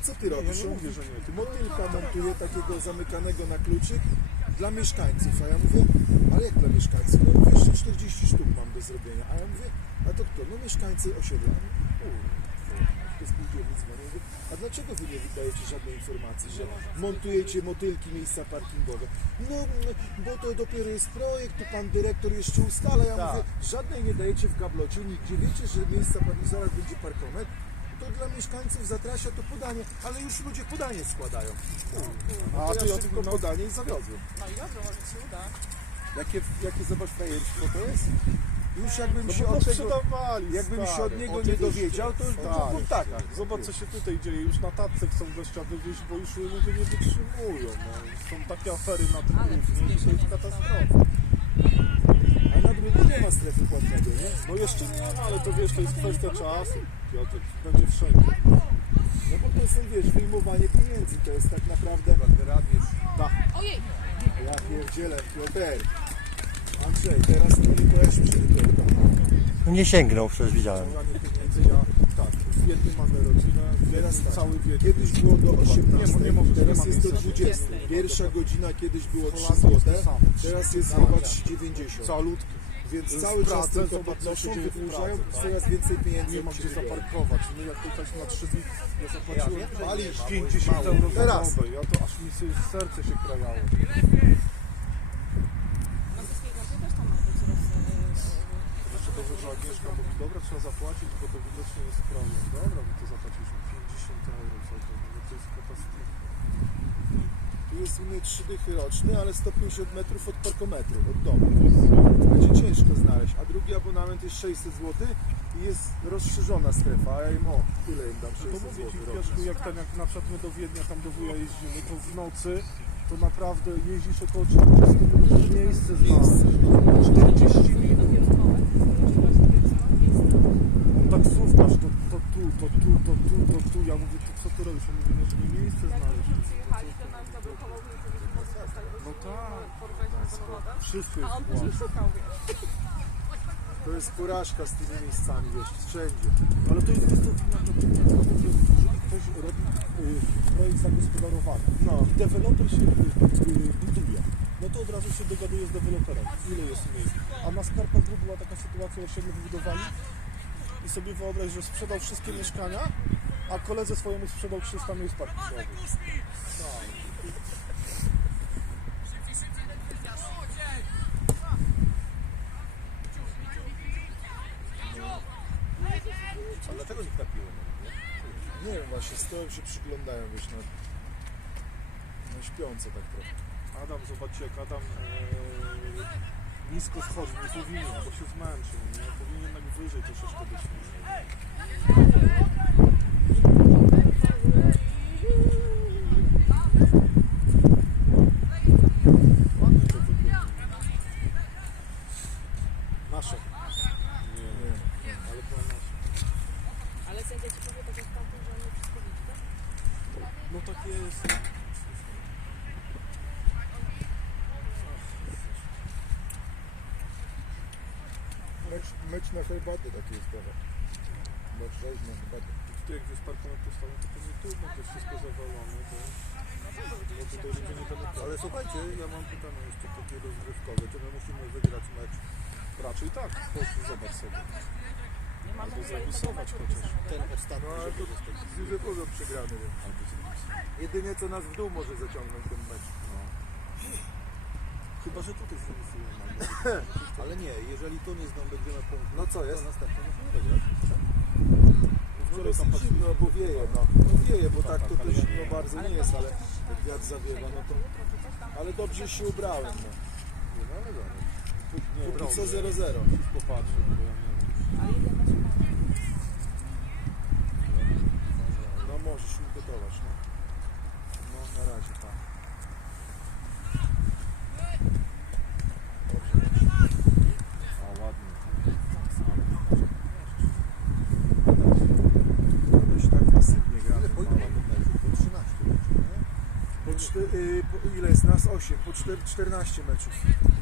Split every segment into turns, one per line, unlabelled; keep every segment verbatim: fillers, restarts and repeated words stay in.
co ty robisz?
Ja nie mówię, że nie. Ty
Motylka montuje takiego zamykanego na kluczyk dla mieszkańców, a ja mówię, ale jak dla mieszkańców? No mówię, jeszcze czterdzieści sztuk mam do zrobienia, a ja mówię, a to kto? No mieszkańcy osiedla. To spółdzielni dzwonią. Mówię, a dlaczego wy nie wydajecie żadnej informacji, że montujecie motylki, miejsca parkingowe? No, bo to dopiero jest projekt, tu pan dyrektor jeszcze ustala. Ja
tak.
mówię, żadnej nie dajecie w gablocie, nigdzie. Wiecie, że miejsca parkingowe, zaraz będzie parkomet. To dla mieszkańców Zatrasia to podanie, ale już ludzie podanie składają. No to
A
ja
to ja
szybko
tylko
podanie i zawiozłem.
No i dobrze, może się uda.
Jakie, jakie zobacz frajerstwo to jest? Już jakbym
No
się
bo
od tego,
sprzedawali,
jakbym się
stary.
od niego nie
Oczywiście.
dowiedział, to już
Tak.
było w kontaktach.
Zobacz, co się tutaj dzieje. Już na tatce chcą gościa wywieźć, bo już ludzie nie wytrzymują. No. Są takie afery na tym
Ale
głównie, że to jest katastrofa.
A na drugim nie ma strefy płatnego, nie?
No jeszcze nie ma, ale to wiesz, to jest kwestia czasu. Piotr, będzie wszędzie.
No bo to jest, wiesz, wyjmowanie pieniędzy, to jest tak naprawdę...
Tak.
Ojej!
Ja pierdzielę, Piotr. Andrzej, teraz to nie pojaśnił się do tego.
No nie sięgnął, przecież widziałem.
Zbieranie pieniędzy, ja tak, w kwietniu mamy rodzinę,
Teraz tak.
cały wiek.
Kiedyś było do osiemnastej,
Nie, nie mogę, nie
teraz
ma
jest do
miejsca.
dwudziestej. Pierwsza godzina kiedyś było trzy
Polacy jest
złote,
to samo.
teraz jest chyba dziewięćdziesiąt.
Calutki.
Więc
Z
cały czas
Pradze,
tylko
zobacz, co
podnoszą,
się dzieje w
wydłużają,
Pradze,
coraz więcej pieniędzy.
Nie ma gdzie
przybywa.
zaparkować. My jak tutaj na trzy dni ja zapłaciłem
Ale
pięćdziesiąt euro za
Teraz.
dobę. Ja to aż mi się serce się krajało.
Na Wyskiej Górze też tam ma być roz...
Jeszcze dobrze, że Agnieszka mówi, dobra, trzeba zapłacić, bo to widocznie jest problem. Dobra, my to zapłaciliśmy pięćdziesiąt euro za to. No to jest katastrofa.
Tu jest u mnie trzy dychy roczny, ale sto pięćdziesiąt metrów od parkometru, od domu. Będzie ciężko znaleźć, a drugi abonament jest sześćset złotych i jest rozszerzona strefa, a ja im o, tyle im dam
To
sześćset
mówię ci,
złotych
Piaszku,
rocznie.
jak ten, jak na przykład my do Wiednia tam do wuja jeździmy, to w nocy to naprawdę jeździsz około czterdzieści minut, żeby miejsce znaleźć. czterdzieści minut. On taksówkarz, to, to tu, to tu, to tu, to tu. Ja mówię, to co ty robisz? On mówi, no żeby miejsce
Jak
znaleźć.
myśmy przyjechali, to nas zablokował miejsce, żeby pozy dostali, bo
No tak.
porównać z samochodem.
Wszystko
A
jest
on później
płatne.
szukał, wiesz.
To jest porażka z tymi miejscami, wiesz, wszędzie.
Ale to jest kwestia wina do tego, jeżeli ktoś robi y, projekt zagospodarowany
No.
i deweloper się y, y, buduje, no to od razu się dogaduje z deweloperem, ile jest miejsc. A na Skarpach Gru była taka sytuacja, osiedle wybudowali i sobie wyobraź, że sprzedał wszystkie mieszkania, a koledze swojemu sprzedał trzysta miejsc parkingowych.
A dlaczego nie trafiło?
Nie wiem, właśnie stoją się, przyglądają, wiesz, na, na śpiące tak trochę.
Adam, zobaczcie jak Adam e, nisko schodzi, nie powinien, bo się zmęczył, nie? Powinien jednak wyżej troszeczkę być. Ładnie to wygląda. Nasze. Nie,
Nie.
ale to nasze.
Ale sędzia ci powie tak jak tamten, że on nie wszystko widzi, tak?
No tak jest.
Mecz, mecz na herbatę taki jest teraz. Mecz sześć na herbatę.
Ty jak jest parkomet postawiony, to pewnie trudno, to jest wszystko zawalone, bo, bo tutaj ludzie nie będą...
Ale słuchajcie, ja mam pytanie jeszcze takie rozgrywkowe. Czy my musimy wygrać mecz?
Raczej tak, po prostu zobacz sobie.
Nie mamy
Albo
tutaj
zawisować
tego
chociaż.
napisanego,
Ten
tak?
ostatni,
No ale to
żeby zostać.
z Józefowem przegrany, wiem. Jedynie co nas w dół może zaciągnąć ten mecz.
Chyba, że tutaj zremisujemy. Ale nie, jeżeli tu nie zdobędziemy punktu,
No co jest?
to następnie musimy wygrać.
No
Wczoraj
jest
tam patrzyliśmy.
zimno, bo wieje, no. no wieje, bo tak to
tak, ale
też
ja
zimno
nie-
bardzo nie jest, ale jak wiatr zawiewa, no to... Ale dobrze się ubrałem, no.
Nie, no ale dobra. Nie,
Póki
dobrze.
co zero zero.
Już popatrzę, bo ja nie wiem.
Ale jeden na siebie.
No możesz już gotować, no. No na razie, tak. Dobrze, dobrze.
A ładnie.
Dość tak pasywnie
Ile
gramy.
po ile mamy meczów? Po trzynaście meczów, nie?
Po czty, y, po, ile jest nas? osiem, po czter, czternaście meczów.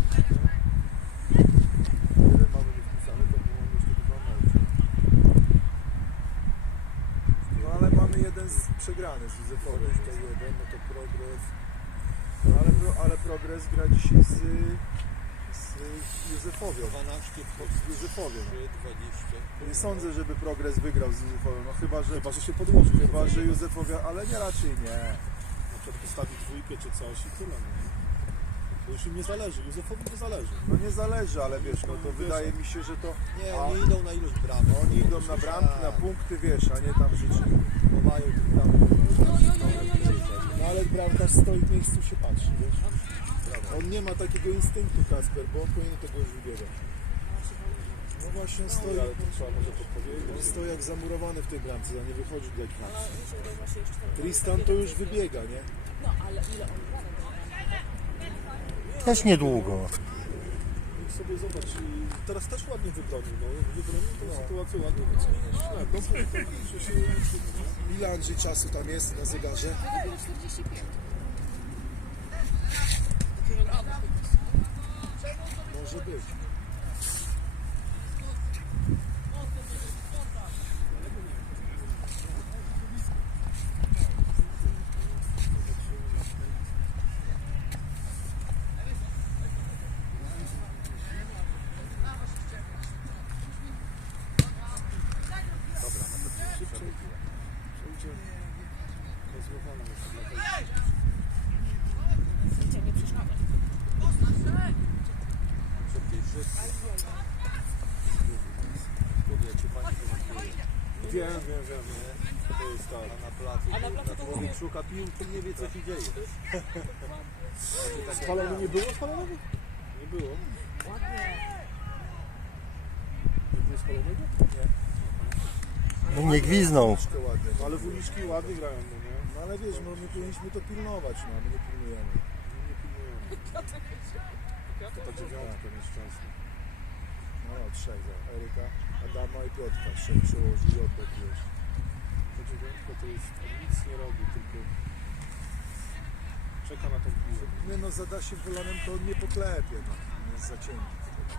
Jeden mamy wpisane, to było jeszcze dwa mecze.
No ale mamy jeden z przegrany. zamurowany z Józefowem.
dwadzieścia jeden, no to progres.
No ale, pro, ale Progres gra dzisiaj z, z Józefowią.
dwanaście,
Z Józefowiem.
trzy, dwadzieścia.
Nie sądzę, żeby Progres wygrał z Józefowiem. No chyba, że,
Chyba, że się podłoży.
chyba, że Józefowia, ale nie raczej nie.
Na przykład postawi dwójkę czy coś i tyle. No. To już im nie zależy, Józefowi nie zależy.
No nie zależy, ale wiesz, no to
Wiesz,
wydaje mi się, że to
Nie,
a,
oni idą na ilość bramek.
oni idą na bramki, na punkty, wiesz, a nie tam życie.
Bo mają tych bramek.
No ale bramkarz stoi w miejscu, się patrzy, wiesz.
On nie ma takiego instynktu, Kasper, bo on powinien tego już wybiegać. No właśnie, on stoi,
Ale to trzeba może podpowiedzieć.
on stoi jak zamurowany w tej bramce, a nie wychodzi do ekran.
Ale muszę uderzyć się jeszcze tam.
Tristan to już wybiega, nie?
No, ale ile on gra na tym?
Też niedługo.
I sobie zobacz, i teraz też ładnie wybronił, no. Wybronił tą sytuację ładnie, więc źle. Dobrze, to się się uczymy, nie?
Ile Andrzej czasu tam jest na zegarze?
Dopiero czterdzieści pięć.
Może być.
Przejdzie rozłożona jest dla tego.
Cię nie przeszkadza.
Szybciej, szybciej. Kurde, jak się pani komentuje.
Wiem, wiem, wiem. To jest tak.
A na placu,
A na placu to
człowiek szuka piłki, nie wie co się dzieje.
Spalony nie było spalonego? Nie było.
Ładnie.
Nie było spalonego? Nie.
No nie gwizdną.
Troszkę ładnie.
No ale w uliczki ładnie grają, no nie?
No ale wiesz, no my powinniśmy to pilnować, no a my nie pilnujemy.
Nie pilnujemy. To ta dziewiątka nieszczęsna.
No trzech, za Eryka, Adama i Piotrka. Trzech przełoży i oddech już.
Ta dziewiątka to jest, on nic nie robi, tylko czeka na tą piłę.
Nie no, zada się wylanem, to on nie poklepie, no. Nie jest za cienki.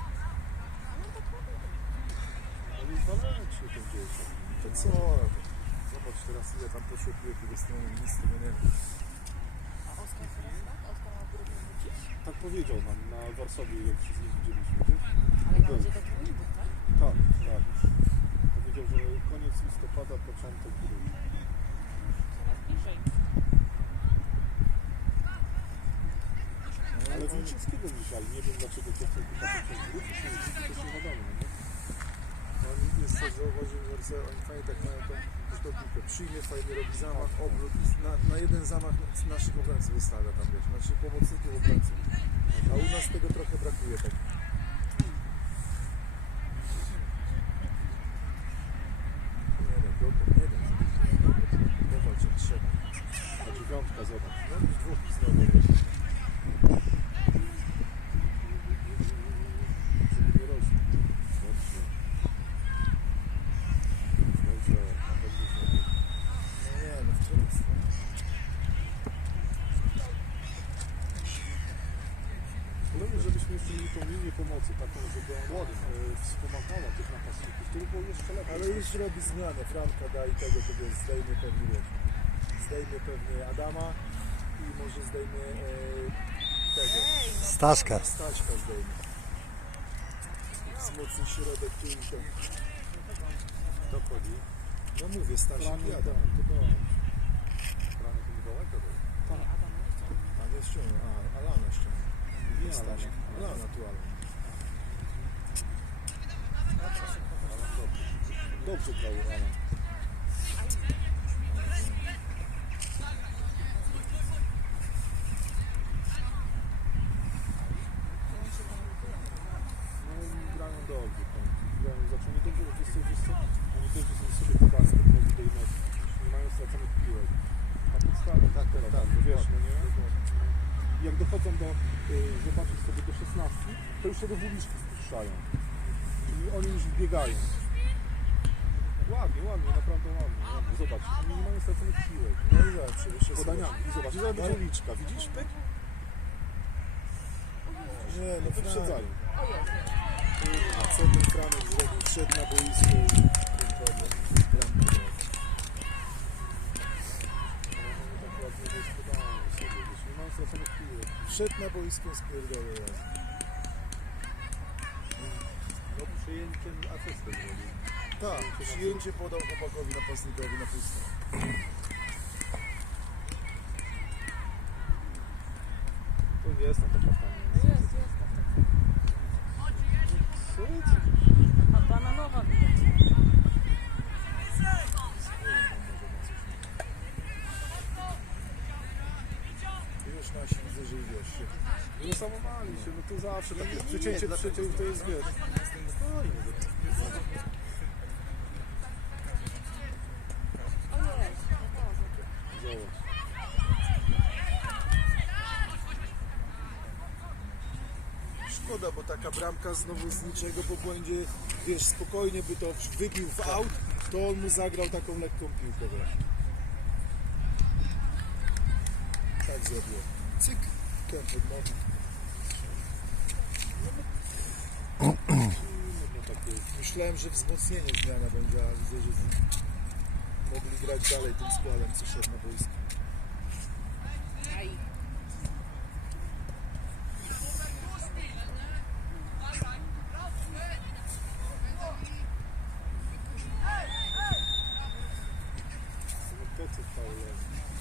On jest waleczny ten dzieciak.
To co? Zobacz teraz ile tam poszło piłki do strony ministra, no nie wiem.
A Oskar teraz tak? Oskar ma w grudniu wrócić?
Tak powiedział nam na Warszawie, jak się z nim widzieliśmy, wiesz?
Ale na razie do treningów, tak?
Tak, tak. Powiedział, że koniec listopada, początek grudnia.
Coraz bliżej.
Ale Wilczyckiego wzięli, nie wiem dlaczego to w tym wypadku przez grupy się nie to się nie wiadomo, nie?
No oni jest też zauważył, że oni fajnie tak mają tą, tą piłkę. Przyjmie, fajnie robi zamach, obrót i na, na jeden zamach naszych obrońców wystawia tam, wiesz, naszych pomocników obrońców. A u nas tego trochę brakuje tak. Nie wiem, dobra, nie wiem. Powalczyć trzeba.
A dziewiątka, zobacz.
No już dwóch znowu wiesz.
Żeby nie rośnie. Dobrze. Dobrze, na pewno się.
No nie, no w którą stronę?
Problem, żebyśmy jeszcze mieli tą linię pomocy, taką, żeby ona e, wspomagała tych napastników. To by było jeszcze lepiej.
Ale już robi zmianę, Franka da i tego, to wiesz, zdejmie pewnie, wiesz, zdejmie pewnie Adama i może zdejmie e, tego,
Staszka.
Staśka zdejmie. Wzmocni środek tu i to.
Kto wchodzi?
No mówię, Staszek
Franek,
i Adam.
to dobrze.
Franek i Mikołaj to jest.
Nie, Adam jeszcze.
A nie ściągnął, a Alana ściągnął. Nie
Nie,
Staszek,
Alana.
Alana tu Alana.
Dobrze grał Alan. No oni grają dobrze, tam. Grają zaczęli dobrze, bo wiesz co, wiesz co? Oni dobrze sobie sobie podali te nogi tej nogi. Nie mają straconych piłek. A podstawy
Tak, tak, tak.
wiesz, no nie? I jak dochodzą do, y, zobaczyć sobie do szesnastki, to już sobie w uliczki spuszczają. I oni już biegają. Ładnie, ładnie, naprawdę ładnie, ładnie. Zobacz, oni nie mają straconych piłek.
No i lepszy, jeszcze
Podaniami. I zobacz, i zaraz będzie uliczka, widzisz? Pyk?
Nie, no
Wyprzedzają.
A co ten Franek zrobił? Wszedł na boisko i Wszedł na boisko, spierdolę razem.
No przyjęciem asystę zrobił.
Tak, przyjęcie podał chłopakowi napastnikowi na pusto.
To jest na to kapanie.
No jest, jest. Tak, tak. A bananowa widać.
Już nasi widzę, że wiesz się.
Nie samowali się, no to zawsze takie
Nie, nie,
przycięcie
dlatego-
przycięć to jest, wiesz.
Spokojnie,
Ojej, no Boże.
Zobacz.
Szkoda, bo taka bramka znowu z niczego po błędzie, wiesz, spokojnie by to wybił w aut, to on mu zagrał taką lekką piłkę. Wiesz. Tak zrobił. Cyk, kępek nogi. Myślałem, że wzmocnienie zmiana będzie, a widzę, że mogli grać dalej tym składem, co szedł na boisku.
Aj.
No po co faule?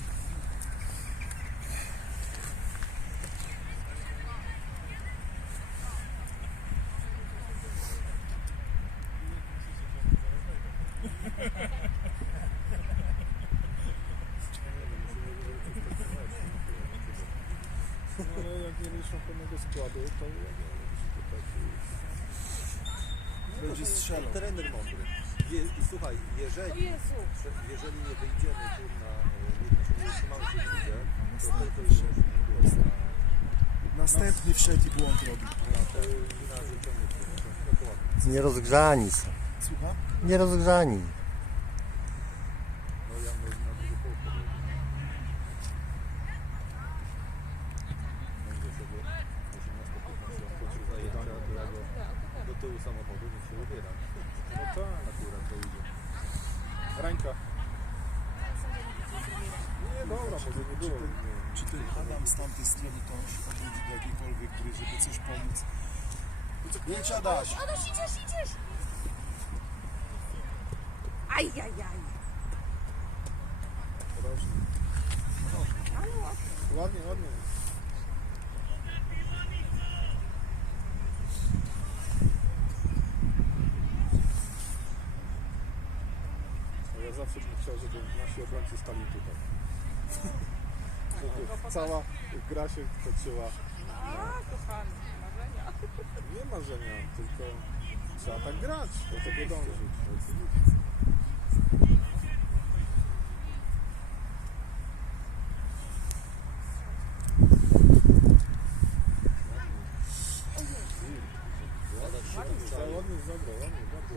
No ale jak nie mieliśmy pełnego składu, to ja nie wiem, czy to taki...
Będzie strzelał.
trener mądry. Je, I słuchaj,
O
jeżeli,
Jezu.
jeżeli nie wyjdziemy tu na, nie, znaczy nie utrzymamy się w lidze, to tylko i wyłącznie na,
Następny wszedł i błąd robi.
na te wina życzenie. Dokładnie.
Nierozgrzani są.
Słucham?
Nierozgrzani.
No ja my na drugie połowę będzie sobie osiemnaście piętnaście lat kończył zajęcia, to ja go do tyłu samochodu nie się ubiera.
No tak,
Akurat to idzie.
ręka. Nie, dobra, może nie było.
Czy ten Adam z tamtej strony to on się odwróci do jakiejkolwiek gry, żeby coś pomóc? Jedź Adaś!
Adaś, idziesz, idziesz. Aj, aj, aj. Ale ładnie.
Ładnie, ładnie. No ja zawsze bym chciał, żeby nasi obrońcy stali tutaj. Żeby cała gra się toczyła.
A, kochany, marzenia.
Nie marzenia, tylko trzeba tak grać, do tego dążyć. Ładnie, ładnie zagrał, ładnie, bardzo.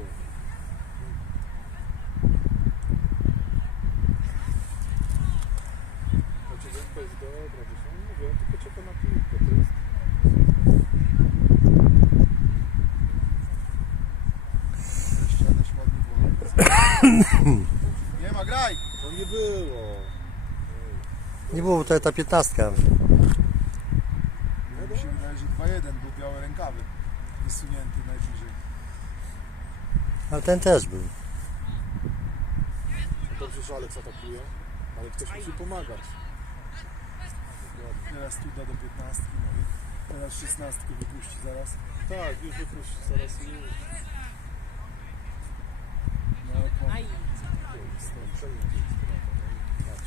Ta dziewiątka jest dobra, wiesz, on mówię, on tylko czeka na piłkę, to jest...
Jeszcze Adaś ładnie wolno. Nie ma, graj!
No nie było.
Nie było to ta piętnastka.
Mi się wydaje, że dwa jeden, był białe rękawy. Wysunięty najbliżej.
Ale ten też był.
Dobrze, że Aleks atakuje, ale ktoś musi pomagać.
Teraz tu da do piętnastki, no i teraz szesnastkę wypuści zaraz.
Tak, już wypuści, zaraz już.
No, kon-
Aj.
Patrz.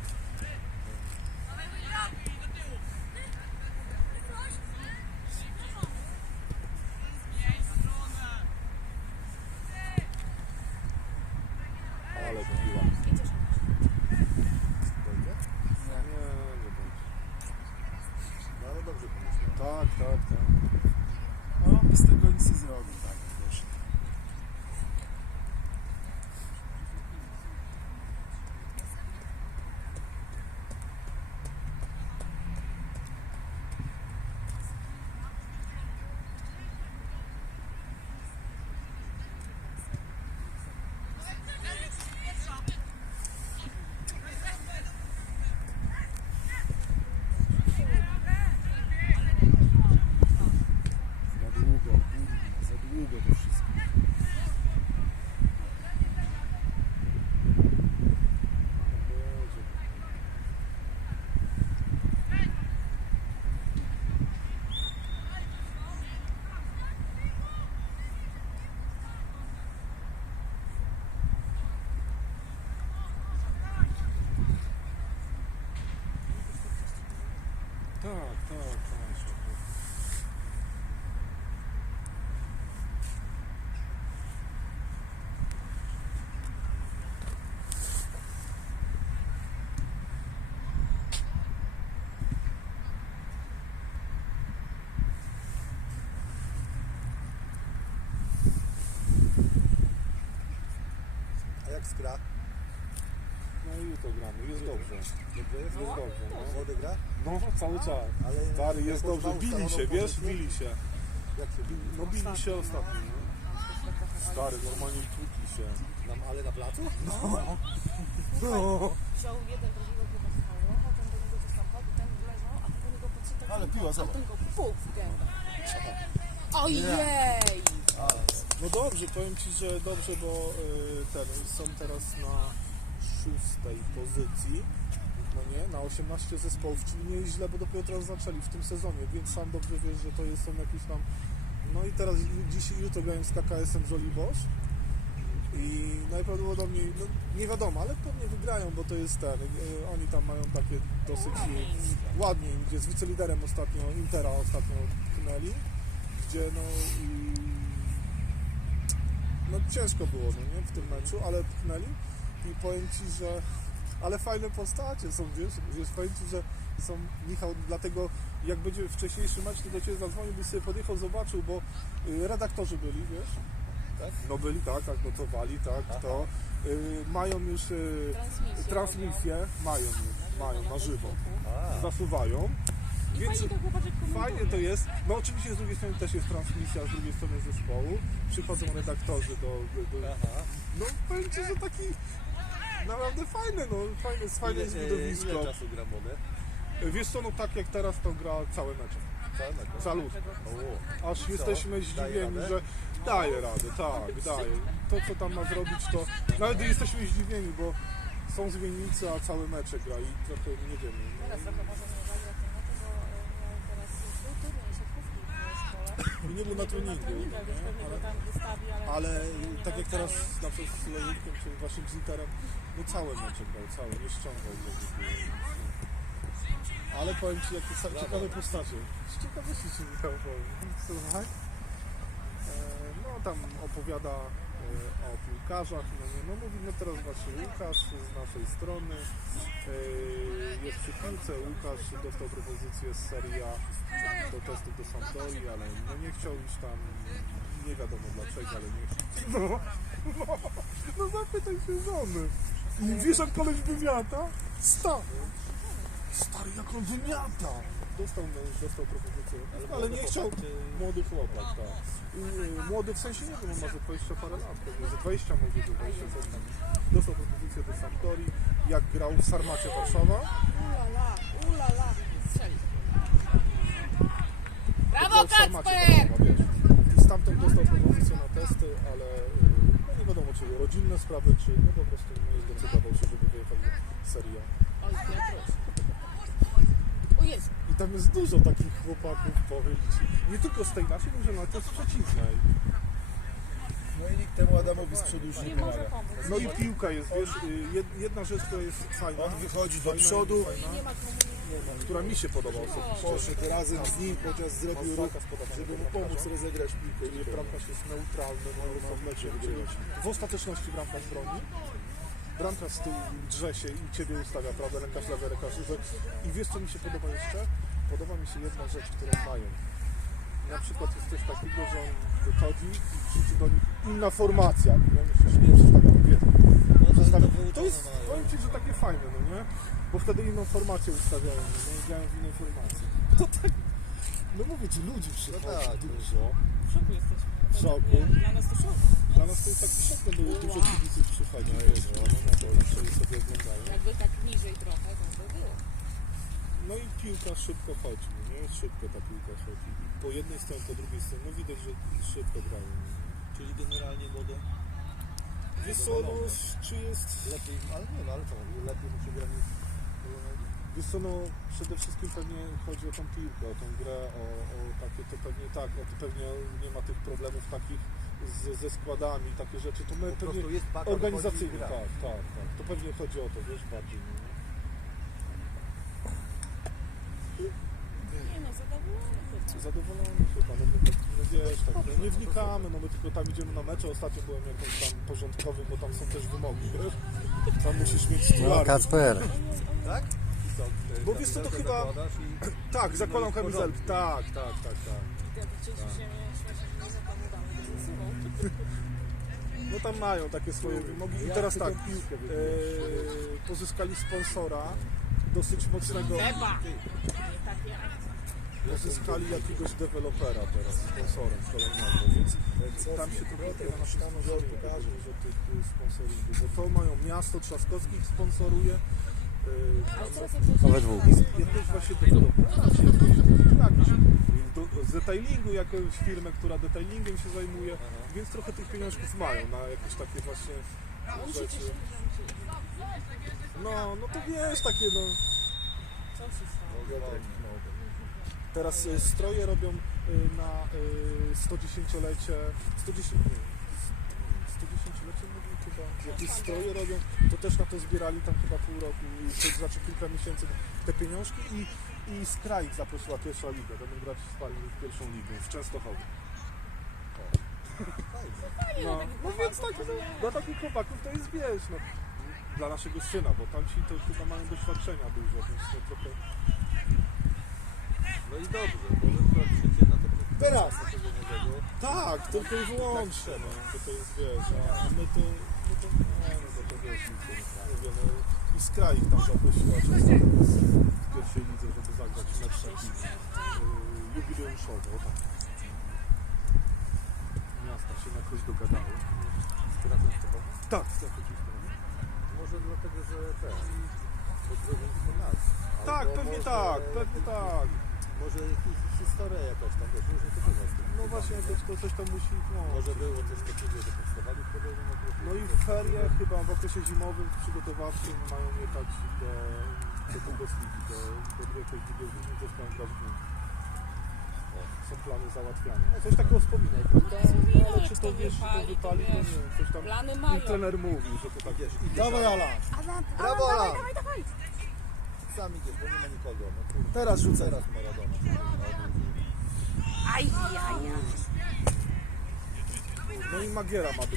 Ale piła.
Idziesz.
Będzie?
Nie, nie będzie.
No ale dobrze pomyślałem.
Tak, tak, tak.
no, z tego nic nie zrobił, tak, wiesz.
Tak, tak, tak.
A jak skra?
No i to gramy, jest dobrze.
Dobrze jest?
Jest dobrze, no.
Młody gra?
No, cały czas.
Ale
Stary, jest
jaką
dobrze.
ma
Bili się,
ustaloną
wiesz?
pozycję?
Bili się.
Jak się bili?
No bili się ostatnio, no. Stary, normalnie tłukli się.
Nam, ale na placu?
No.
Wziął jeden, drugiego chyba spałował, ten do niego coś tam padł, ten leżał, a ten do niego podsypał.
Ale piła,
a
zobacz.
ten go puf w gębę. Ojej!
No dobrze, powiem Ci, że dobrze, bo y, ten, są teraz na szóstej pozycji, no nie, na osiemnaście zespołów, czyli nie jest źle, bo dopiero teraz zaczęli w tym sezonie, więc sam dobrze wiesz, że to jest, są jakieś tam, no i teraz dziś i jutro grają z K K S-em Żoliborz i najprawdopodobniej, no nie wiadomo, ale pewnie wygrają, bo to jest ten, y, oni tam mają takie dosyć y, ładnie, gdzie z wiceliderem ostatnio, Intera ostatnio pchnęli, gdzie no i no ciężko było, no nie, w tym meczu, ale pchnęli i powiem Ci, że ale fajne postacie są, wiesz, wiesz, powiem Ci, że są, Michał, dlatego jak będzie wcześniejszy mecz, to do Ciebie zadzwonił, byś sobie podjechał, zobaczył, bo y, redaktorzy byli, wiesz,
Tak?
no byli, tak, tak, notowali, tak,
Aha.
to y, mają już y,
Transmisję
transmisję, mają już, mają na żywo,
A,
zasuwają.
I
Więc
fajnie to chłopaczek komentuje.
fajnie to jest. No oczywiście z drugiej strony też jest transmisja, z drugiej strony zespołu. Przychodzą redaktorzy do... do, do
aha.
no powiem Ci, że taki naprawdę fajny, no fajne, fajne jest
Ile, e,
widowisko.
ile czasu gra młody?
Wiesz co, no tak jak teraz to gra całe mecze.
Cały mecz?
Salut.
O,
Aż
I co?
jesteśmy
Daje
zdziwieni,
radę?
że daje radę, tak, daje. To co tam ma zrobić, to nawet jesteśmy zdziwieni, bo są zmiennicy, a całe mecze gra i trochę nie wiemy.
Teraz trochę może nie uwagi na tym, no to bo e, miał teraz był turniej siatkówki w szkole.
I nie był na treningu,
treningach, więc pewnie go
ale-
tam wystawi, ale...
Ale
nie
tak jak
wracały.
teraz na przykład z Lejutkiem czy waszym Zinterem, no całe mecze grał, całe, nie ściągał go. Ale powiem Ci, jakie sa- ciekawe postacie. Z ciekawości Ci Michał powiem. Słuchaj. E, No tam opowiada e, o piłkarzach, no nie, no mówi, no teraz właśnie Łukasz z naszej strony e, jest przy piłce, Łukasz dostał propozycję z Serie A do testów do Sampdori, ale no nie chciał iść tam, nie wiadomo dlaczego, ale nie chciał. No, no, no zapytaj się żony. I wiesz jak koleś wymiata? Sta! Stary, jak on wymiata! Dostał, no, dostał propozycję, ale nie chciał. Młody chłopak, tak. I, y, młody w sensie nie wiem, on ma ze dwadzieścia parę lat, pewnie ze dwadzieścia może, ze dwadzieścia coś tam. Dostał propozycję do Sampdori, jak grał w Sarmacie Warszawa.
Ulala, ulala, strzeli. Brawo,
grał w Sarmacie
Kacper!
Warszawa, wiesz. I stamtąd dostał propozycję na testy, ale y, no nie wiadomo czy rodzinne sprawy, czy no po prostu nie zdecydował się, żeby wyjechać do Serie A.
Oj, Piotruś. O Jezu.
I tam jest dużo takich chłopaków, powiem Ci. Nie tylko z tej naszej, może nawet też z przeciwnej.
No i nikt temu Adamowi z przodu już nie
Nie może
pomaga.
pomóc.
No i piłka jest, wiesz, y, jed- jedna rzecz, która jest fajna.
On wychodzi do
fajna i
przodu,
fajna,
Nie ma komunii.
która mi się podoba osobiście.
poszedł razem z nim, chociaż zrobił ruch, żeby mu pomóc rozegrać piłkę.
Czyli bramkarz jest neutralny, no, no, w mecie wygrywać. W ostateczności bramkarz broni. Bramkarz z tyłu drze się i Ciebie ustawia, prawda, rękarz lewy, rękarz lewy. I wiesz co mi się podoba jeszcze? Podoba mi się jedna rzecz, którą mają. Na przykład jest coś takiego, że on wychodzi i krzyczy do nich inna formacja. I oni się śmieją, przestawiają wiedzę.
No to,
Zostawiam.
to,
To jest, powiem Ci, że takie fajne, no nie? Bo wtedy inną formację ustawiają, no nie grają w innej formacji. To tak, no mówię Ci, ludzi przychodzi
No tak.
dużo.
W szoku jesteśmy.
W szoku.
Dla nas to szok.
Dla nas to jest taki szok, no było dużo kibiców przychodzi, a jest, no, no to zaczęli sobie oglądają.
Jakby tak niżej trochę, to by było.
No i piłka szybko chodzi, no nie? Szybko ta piłka chodzi. I po jednej stronie, po drugiej stronie, no widać, że szybko grają. no nie?
czyli generalnie młody
Wiesz co, no, czy jest...
lepiej, ale nie no, ale co, lepiej musi grać niż Polonezi?
Wiesz co, no przede wszystkim pewnie chodzi o tą piłkę, o tą grę, o, o takie, to pewnie tak, no to pewnie nie ma tych problemów takich z, ze składami, takie rzeczy, to my
Po
pewnie
prostu jest paka,
organizacyjnie,
wychodzi i gra.
tak, tak, tak, to pewnie chodzi o to, wiesz, bardziej, no nie? zadowolony chyba, no my tak, no wiesz, tak, no nie wnikamy, no my tylko tam idziemy na mecze, ostatnio byłem jakimś tam porządkowym, bo tam są też wymogi, wiesz? Tam musisz mieć
No,
stularkę.
Kacper.
Tak? I co, e,
Bo wiesz co, to
kamizelkę
chyba-
zakładasz i...
Tak, zakładam
No i w
kamizelkę,
porządku.
tak, tak, tak, tak.
Ja to część się mnie śmieszy, że nie zakładamy, to zasuwał.
No tam mają takie swoje wymogi i
Ja
teraz
tylko
tak,
piłkę
e,
wybiłem.
pozyskali sponsora dosyć mocnego,
Chyba. Nie takie akcje.
pozyskali jakiegoś dewelopera teraz sponsorem kolejnego, więc tam się trochę na naszym sponsorze pokaże, że tych y, sponsoringów, bo to mają miasto Trzaskowskich sponsoruje, y,
Ale teraz jak
Nawet dwóch.
jakiegoś właśnie dewelopera, czy jakoś, jakiś, do, z detailingu, jakąś firmę, która detailingiem się zajmuje, więc trochę tych pieniążków mają na jakieś takie właśnie rzeczy. No, no to wiesz, takie no,
co się stało?
teraz y, stroje robią y, na y, stodziesięciolecie, stodziesięć, nie, stodziesięciolecie mówię chyba, jakieś stroje robią, to też na to zbierali tam chyba pół roku, to znaczy kilka miesięcy te pieniążki i, i Skra ich zaprosiła pierwsza liga, będą grać z Fali w pierwszą ligę w Częstochowie. No, no więc tak, no, dla takich chłopaków to jest wiesz, no, dla naszego syna, bo tamci to chyba mają doświadczenia dużo, więc to trochę...
No i dobrze, może patrzycie na to
Teraz.
sezonowego.
Tak, tylko i wyłącznie, no, to, to jest, wiesz, a my to, no to, nie, no to, to wiesz, nic nie mówię, no, i Skra ich tam zaprosiła często w pierwszej lidze, żeby zagrać mecz taki y, jubileuszowy, o tak. Miasta się jakoś dogadały.
Razem z tobą.
Tak, tak, oczywiście.
Może dlatego, że ten, podróżnictwo nas.
Tak,
Albo
pewnie
może
tak, pewnie
jakiś-
tak.
Może hi- historia jakaś tam, wiesz, różnie to bywa z tym.
No właśnie, to, to coś tam musi, no.
Może było coś takiego, że powstawali podobno na grupie.
No i w ferie chyba w okresie zimowym, przygotowawczym mają jechać do, do Bundesligi, do, do jakiejś drugiej ligi, coś tam grać w nim. O, są plany załatwiane. No, coś takiego wspominał, prawda? No, ale czy to wiesz, czy to wypali, to nie wiem, coś tam
Plany
mi
mają.
trener mówił, że to tak
Idziesz, idziesz.
Dawaj Ala!
Adam,
Brawo,
Adam,
Alan.
dawaj, dawaj, dawaj.
Sam idziesz, bo nie ma nikogo. No, kurde.
Teraz rzucę.
Teraz Maradona.
Aj, aj, aj.
No i Magiera ma być.